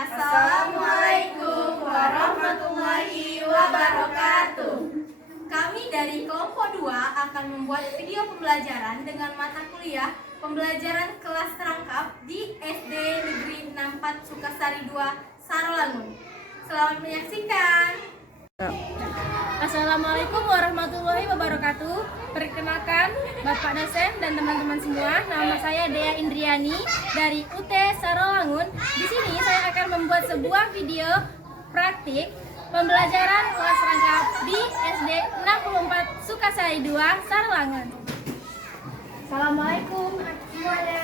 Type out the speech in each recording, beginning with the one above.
Assalamualaikum warahmatullahi wabarakatuh. Kami dari kelompok 2 akan membuat video pembelajaran dengan mata kuliah pembelajaran kelas rangkap di SD Negeri 64 Sukasari 2, Sarolangun. Selamat menyaksikan. Assalamualaikum warahmatullahi wabarakatuh. Perkenalkan Bapak dosen dan teman-teman semua, nama saya Dea Indriani dari UT Sarolangun. Di sini saya akan membuat sebuah video praktik pembelajaran kelas rangkap di SD 64 Sukasari 2, Sarolangun. Assalamualaikum semuanya.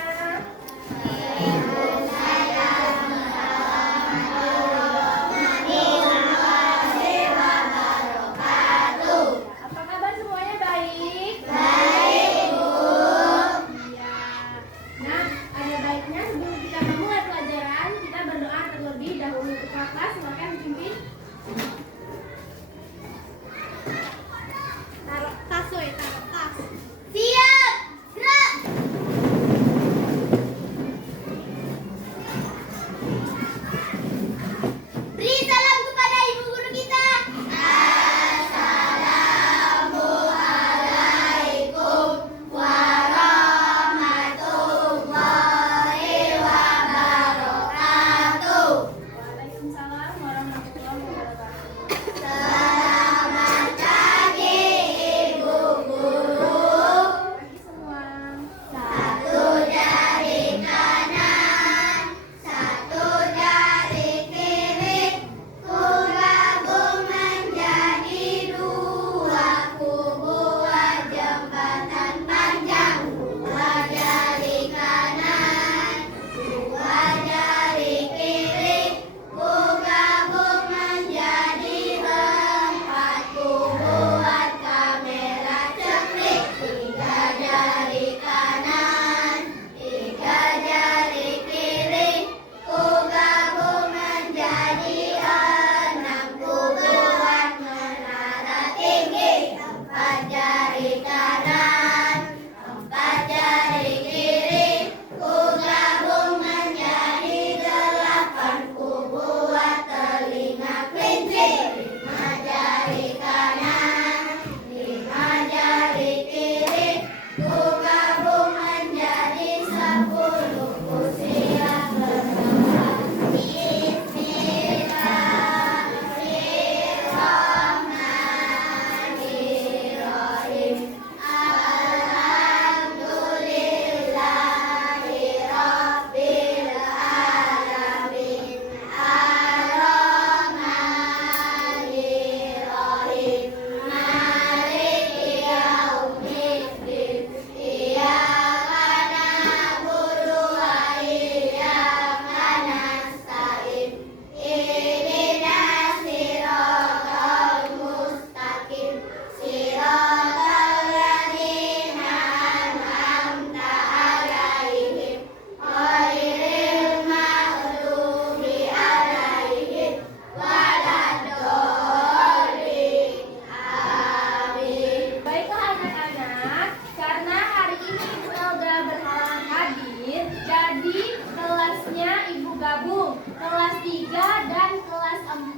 Kelas 3 dan kelas 4.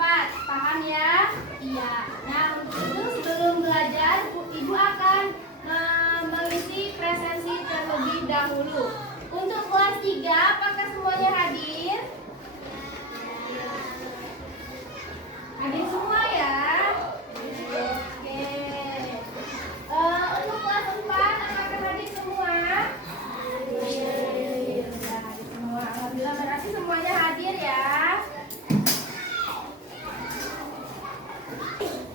Paham ya? Iya. Nah, untuk itu sebelum belajar, Ibu akan mengisi presensi terlebih dahulu. Untuk kelas 3, apakah semuanya hadir? Hadir semua ya? Oke. Untuk kelas 4, apakah hadir semua? Hadir semua. Alhamdulillah, berarti semuanya hadir ya.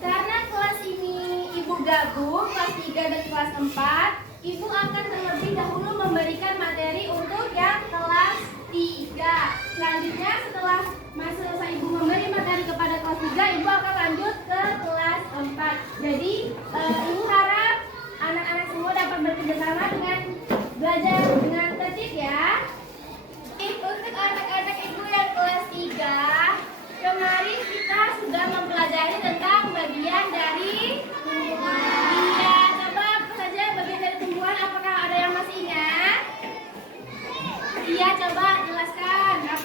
Karena kelas ini Ibu gabung, kelas 3 dan kelas 4, Ibu akan terlebih dahulu memberikan materi untuk yang kelas 3. Selanjutnya setelah selesai Ibu memberi materi kepada kelas 3, Ibu akan lanjut ke kelas 4. Jadi Ibu harap anak-anak semua dapat bekerjasama dengan belajar dengan tertib ya. Untuk anak-anak Ibu yang kelas 3, kemarin kita sudah mempelajari tentang bagian dari tumbuhan. Iya, coba apa saja bagian dari tumbuhan, apakah ada yang masih ingat? Iya, coba jelaskan apa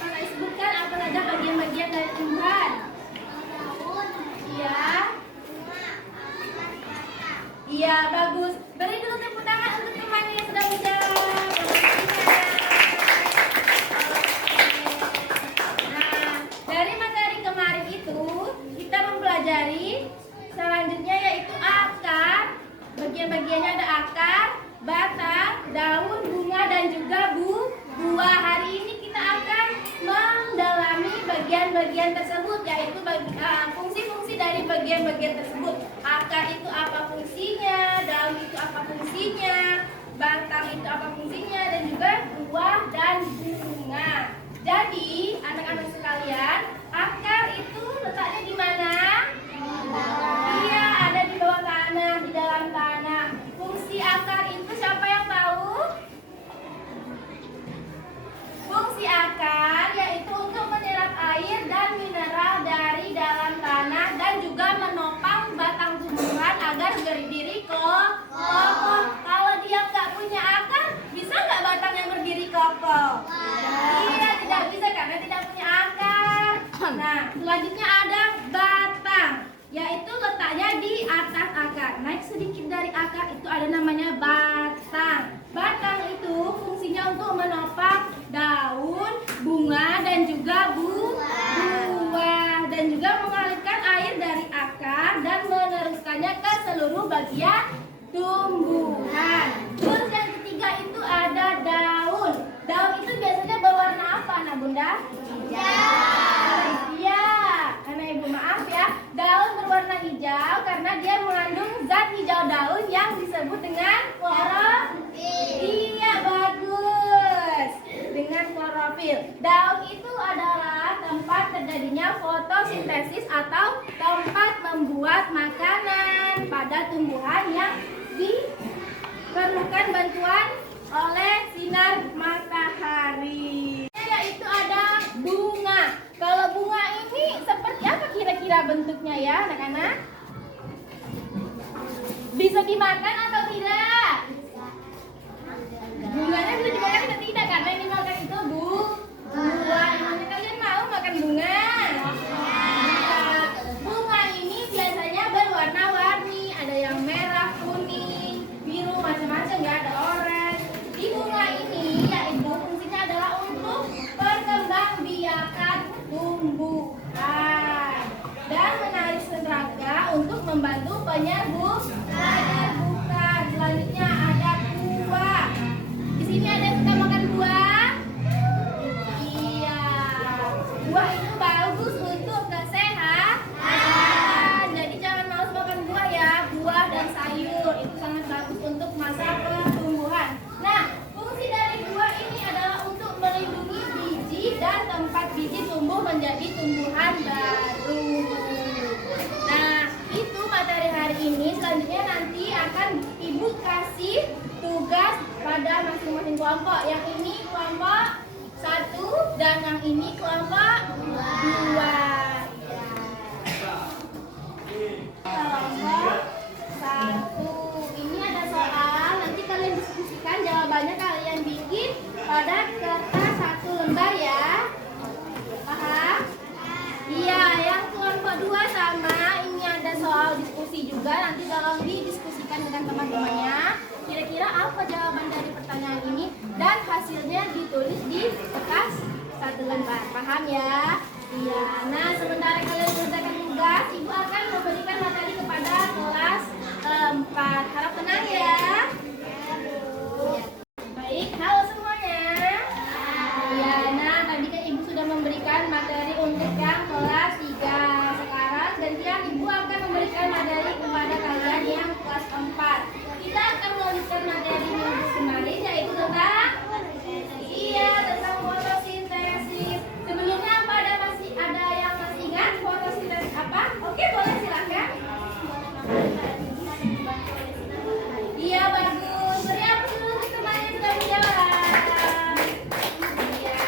bagian-bagian tersebut, yaitu fungsi-fungsi dari bagian-bagian tersebut. Akar itu apa fungsinya, daun itu apa fungsinya, batang itu apa fungsinya, dan juga buah dan bunga. Jadi, anak-anak sekalian, akar itu letaknya di mana? Iya, ada di bawah tanah, di dalam tanah. Fungsi akar itu siapa yang tahu? Fungsi akar yaitu untuk menyerap air dan mineral dari dalam tanah dan juga menopang batang tumbuhan agar berdiri kokoh. Kalau dia nggak punya akar, bisa nggak batang yang berdiri kokoh? Iya, tidak bisa karena tidak punya akar. Nah, selanjutnya ada batang, yaitu letaknya di atas akar. Naik sedikit dari akar itu ada namanya batang. Batang itu fungsinya untuk menopang daun, bunga, dan juga buah, dan juga mengalirkan air dari akar dan meneruskannya ke seluruh bagian tumbuhan. Terus yang ketiga itu ada daun. Daun itu biasanya berwarna apa, Nak Bunda? Hijau. Iya, karena Ibu maaf ya, daun berwarna hijau karena dia mengandung zat hijau daun yang disebut dengan klorofil. Iya, bagus. Dengan klorofil. Daun itu adalah tempat terjadinya fotosintesis atau tempat membuat makanan pada tumbuhan yang diperlukan bantuan oleh sinar matahari. Yaitu ada bunga. Kalau bunga ini seperti apa kira-kira bentuknya ya, anak-anak? Bisa dimakan atau tidak? Bunganya bisa dimakan atau tidak? Karena ini makan itu buah. Emangnya kalian mau makan bunga? Bunga ini biasanya berwarna-warni. Ada yang merah, kuning, biru, macam-macam ya. Ada oranye. Di bunga ini yaitu fungsinya adalah untuk perkembangbiakan tumbuhan dan menarik serangga untuk membantu penyerbukan. Selanjutnya ada buah. Di sini ada yang suka makan buah? Iya. Buah itu bagus untuk kesehatan. Jadi jangan malas makan buah ya. Buah dan sayur itu sangat bagus untuk masa pertumbuhan. Nah, fungsi dari buah ini adalah untuk melindungi biji dan tempat biji tumbuh menjadi tumbuhan baru. Nah, itu materi hari ini. Selanjutnya nanti akan Ibu kasih tugas pada masing-masing kelompok. Yang ini kelompok 1 dan yang ini kelompok 2. Kelompok 1. Ini ada soal, nanti kalian diskusikan jawabannya, kalian bikin pada kertas 1 lembar ya. Paham? Iya, yang kelompok 2 sama, ini ada soal diskusi juga, nanti tolong didiskusikan dengan teman-temannya. Kira-kira apa jawaban dari pertanyaan ini dan hasilnya ditulis di kertas 1 lembar. Paham ya? Iya. Nah, sementara kalian selesaikan tugas, Ibu akan memberikan materi kepada kelas 4. Harap tenang ya. Baik, halo semuanya. Iya, nah tadi kan Ibu sudah memberikan materi untuk yang kelas 3. Sekarang gantian Ibu akan memberikan materi kepada kalian yang kelas 4. Kita akan melanjutkan materi minggu kemarin, yaitu tentang tentang fotosintesis. Sebelumnya apa ada yang masih ingat fotosintesis apa? Oke, boleh silakan. Iya, bagus. Beri aplaus dulu untuk teman yang sudah menjawab. Iya.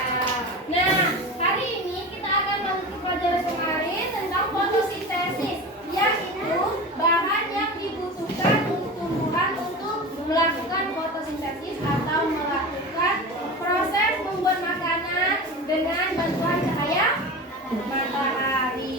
Nah, hari ini kita akan masuk pelajaran kemarin tentang fotosintesis, yaitu bahan yang dibutuhkan untuk tumbuhan untuk melakukan fotosintesis atau melakukan proses membuat makanan dengan bantuan cahaya matahari.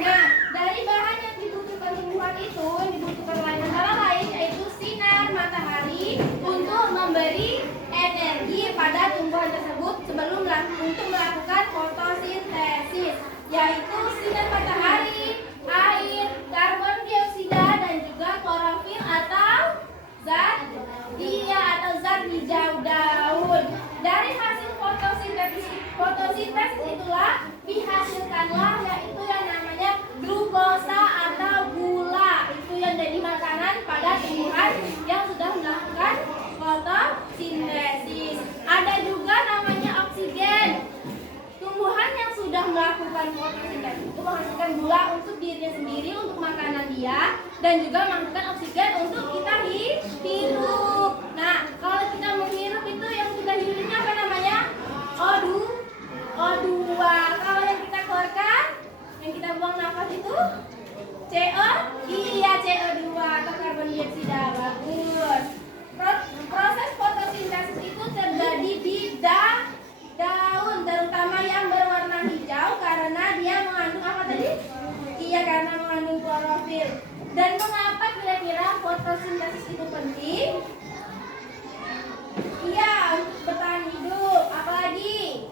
Nah, dari bahan yang dibutuhkan tumbuhan itu yang dibutuhkan antara lain yaitu sinar matahari untuk memberi energi pada tumbuhan tersebut sebelum untuk melakukan fotosintesis, yaitu sinar matahari, air, karbon dioksida, dan juga klorofil atau zat hijau daun. Dari hasil fotosintesis itulah pihak sudah melakukan fotosintesis itu menghasilkan gula untuk dirinya sendiri, untuk makanan dia, dan juga menghasilkan oksigen untuk kita hirup. Nah, kalau kita menghirup itu yang kita hirupnya apa namanya? O2. Kalau yang kita keluarkan, yang kita buang nafas itu CO2 atau karbon dioksida. Bagus. Proses fotosintesis itu terjadi di daun, terutama yang berwarna hijau karena dia mengandung apa tadi? Iya, karena mengandung klorofil. Dan mengapa kira-kira fotosintesis itu penting? Iya, untuk bertahan hidup. Apalagi?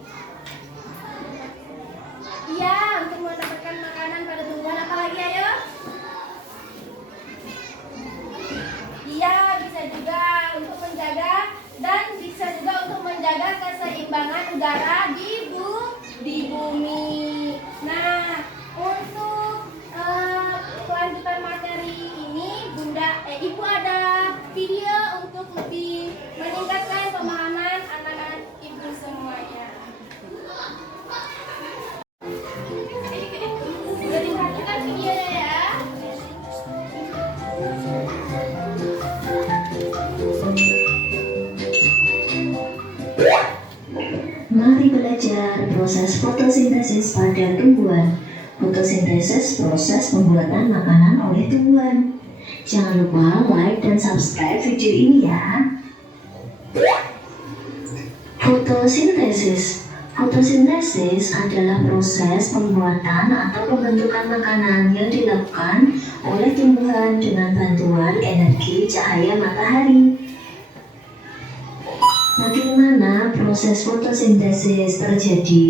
Iya, untuk mendapatkan makanan pada tumbuhan. Apalagi, ayo? Iya, bisa juga untuk menjaga dan bisa juga untuk menjaga keseimbangan udara di bumi. Nah, untuk kelanjutan materi ini, Ibu ada video untuk lebih meningkatkan pemahaman anak-anak Ibu semuanya. Sudah diperhatikan videonya ya. Mari belajar proses fotosintesis pada tumbuhan. Fotosintesis proses pembuatan makanan oleh tumbuhan. Jangan lupa like dan subscribe video ini ya. Fotosintesis. Fotosintesis adalah proses pembuatan atau pembentukan makanan yang dilakukan oleh tumbuhan dengan bantuan energi cahaya matahari. Bagaimana proses fotosintesis terjadi?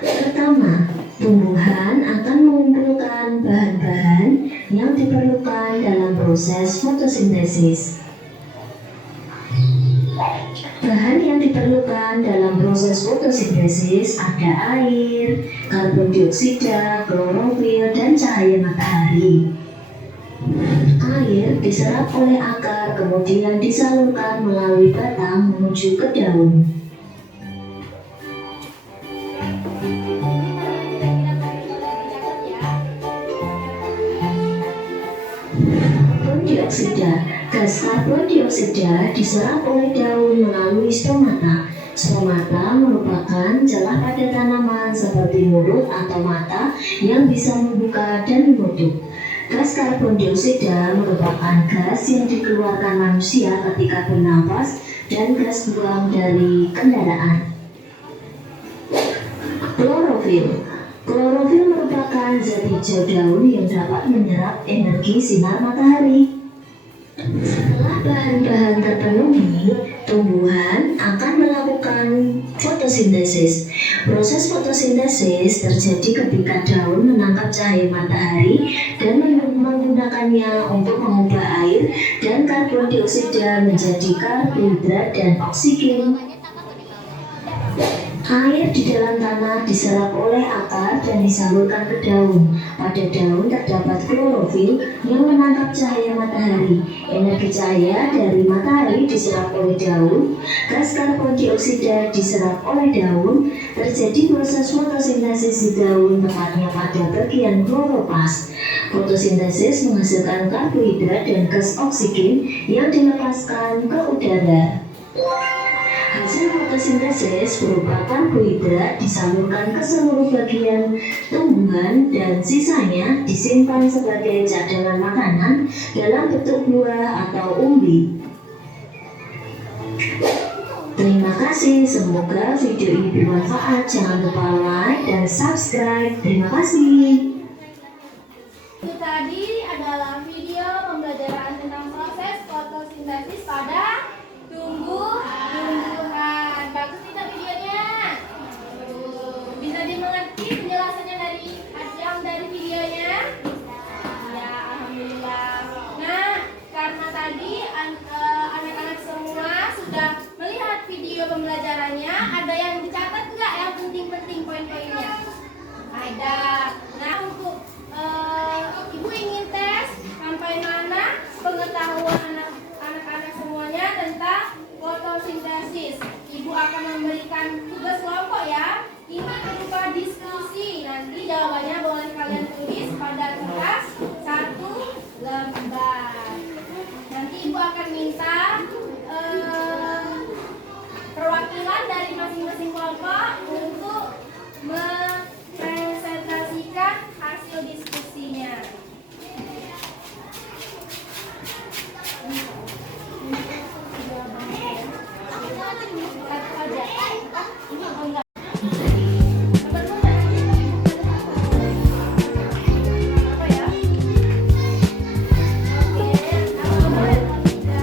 Pertama, tumbuhan akan mengumpulkan bahan-bahan yang diperlukan dalam proses fotosintesis. Bahan yang diperlukan dalam proses fotosintesis ada air, karbon dioksida, klorofil, dan cahaya matahari. Air diserap oleh akar, kemudian disalurkan melalui batang menuju ke daun. Karbon dioksida. Gas karbon dioksida diserap oleh daun melalui stomata. Stomata merupakan celah pada tanaman seperti mulut atau mata yang bisa membuka dan menutup. Gas karbon dioksida merupakan gas yang dikeluarkan manusia ketika bernafas dan gas buang dari kendaraan. Klorofil. Klorofil merupakan zat hijau daun yang dapat menyerap energi sinar matahari. Setelah bahan-bahan terpenuhi, tumbuhan akan melakukan fotosintesis. Proses fotosintesis terjadi ketika daun menangkap cahaya matahari dan menggunakannya untuk mengubah air dan karbon dioksida menjadi karbohidrat dan oksigen. Air di dalam tanah diserap oleh akar dan disalurkan ke daun. Pada daun terdapat klorofil yang menangkap cahaya matahari. Energi cahaya dari matahari diserap oleh daun. Gas karbon dioksida diserap oleh daun. Terjadi proses fotosintesis di daun, tepatnya pada bagian kloroplas. Fotosintesis menghasilkan karbohidrat dan gas oksigen yang dilepaskan ke udara. Hasil fotosintesis berupa karbohidrat disalurkan ke seluruh bagian tumbuhan dan sisanya disimpan sebagai cadangan makanan dalam bentuk buah atau umbi. Terima kasih, semoga video ini bermanfaat. Jangan lupa like dan subscribe. Terima kasih. Itu tadi adalah video pembelajaran tentang proses fotosintesis pada tumbuhan. Bagus tidak videonya? Bisa dimengerti penjelasannya dari videonya? Ya, alhamdulillah. Nah, karena tadi anak-anak semua sudah melihat video pembelajarannya, ada yang dicatat nggak yang penting-penting poin-poinnya? Ada. Nah, untuk Ibu ingin tes sampai mana pengetahuan anak-anak semuanya tentang fotosintesis. Ibu akan memberikan tugas kelompok ya. Ini berupa kelompok untuk mempresentasikan hasil diskusinya. Satu aja. Ini enggak. Apa ya? Oke, nomor 3.